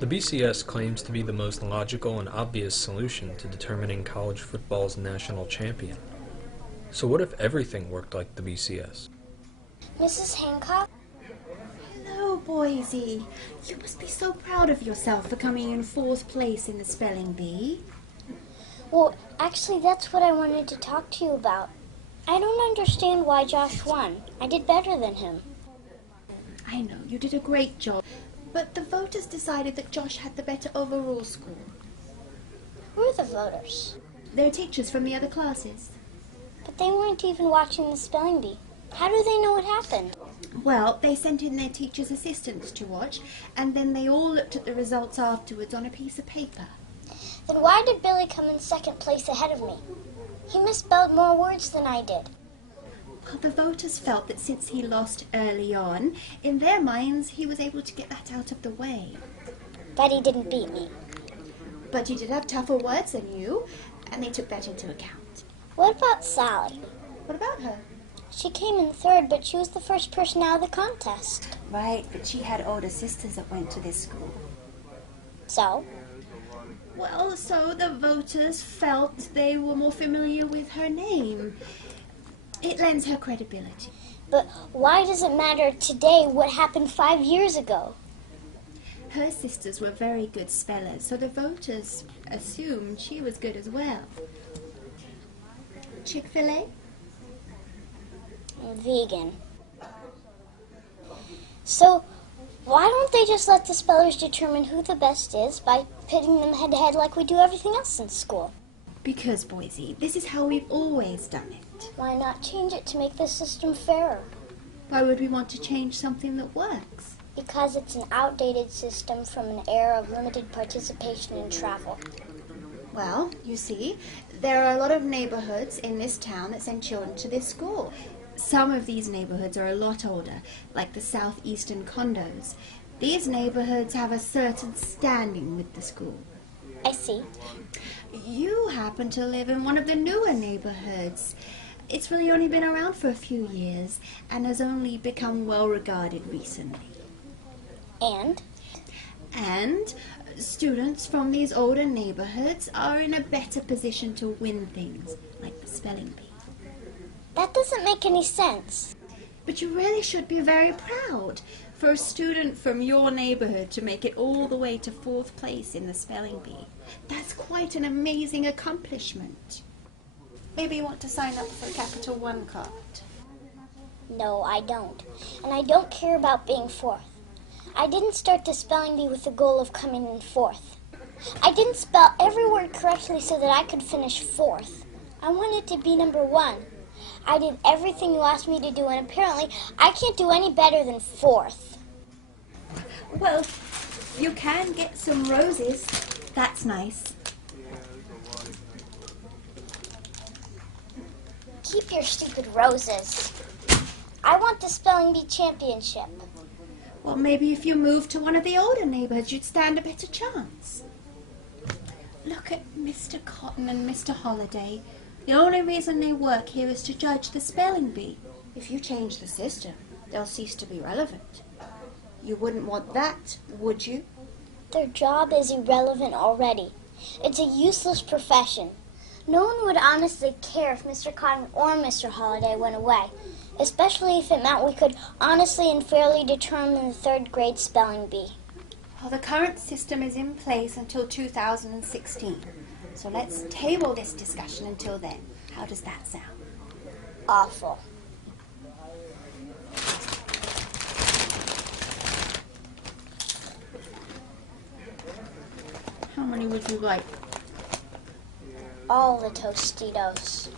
The BCS claims to be the most logical and obvious solution to determining college football's national champion. So what if everything worked like the BCS? Mrs. Hancock? Hello, Boise. You must be so proud of yourself for coming in 4th place in the spelling bee. Well, actually, that's what I wanted to talk to you about. I don't understand why Josh won. I did better than him. I know, you did a great job. But the voters decided that Josh had the better overall score. Who are the voters? They're teachers from the other classes. But they weren't even watching the spelling bee. How do they know what happened? Well, they sent in their teacher's assistants to watch, and then they all looked at the results afterwards on a piece of paper. Then why did Billy come in 2nd place ahead of me? He misspelled more words than I did. Well, the voters felt that since he lost early on, in their minds he was able to get that out of the way. But he didn't beat me. But he did have tougher words than you, and they took that into account. What about Sally? What about her? She came in 3rd, but she was the first person out of the contest. Right, but she had older sisters that went to this school. So? Well, so the voters felt they were more familiar with her name. It lends her credibility. But why does it matter today what happened 5 years ago? Her sisters were very good spellers, so the voters assumed she was good as well. Chick-fil-A? Vegan. So, why don't they just let the spellers determine who the best is by pitting them head-to-head like we do everything else in school? Because, Boise, this is how we've always done it. Why not change it to make the system fairer? Why would we want to change something that works? Because it's an outdated system from an era of limited participation in travel. Well, you see, there are a lot of neighborhoods in this town that send children to this school. Some of these neighborhoods are a lot older, like the southeastern condos. These neighborhoods have a certain standing with the school. I see. You happen to live in one of the newer neighborhoods. It's really only been around for a few years and has only become well regarded recently. And students from these older neighborhoods are in a better position to win things, like the spelling bee. That doesn't make any sense. But you really should be very proud for a student from your neighborhood to make it all the way to 4th place in the spelling bee. That's quite an amazing accomplishment. Maybe you want to sign up for a Capital One card. No, I don't. And I don't care about being 4th. I didn't start the spelling bee with the goal of coming in 4th. I didn't spell every word correctly so that I could finish 4th. I wanted to be number 1. I did everything you asked me to do, and apparently I can't do any better than 4th. Well, you can get some roses. That's nice. Keep your stupid roses. I want the spelling bee championship. Well, maybe if you moved to one of the older neighborhoods, you'd stand a better chance. Look at Mr. Cotton and Mr. Holliday. The only reason they work here is to judge the spelling bee. If you change the system, they'll cease to be relevant. You wouldn't want that, would you? Their job is irrelevant already. It's a useless profession. No one would honestly care if Mr. Cotton or Mr. Holliday went away, especially if it meant we could honestly and fairly determine the 3rd grade spelling bee. Well, the current system is in place until 2016. So let's table this discussion until then. How does that sound? Awful. How many would you like? All the Tostitos.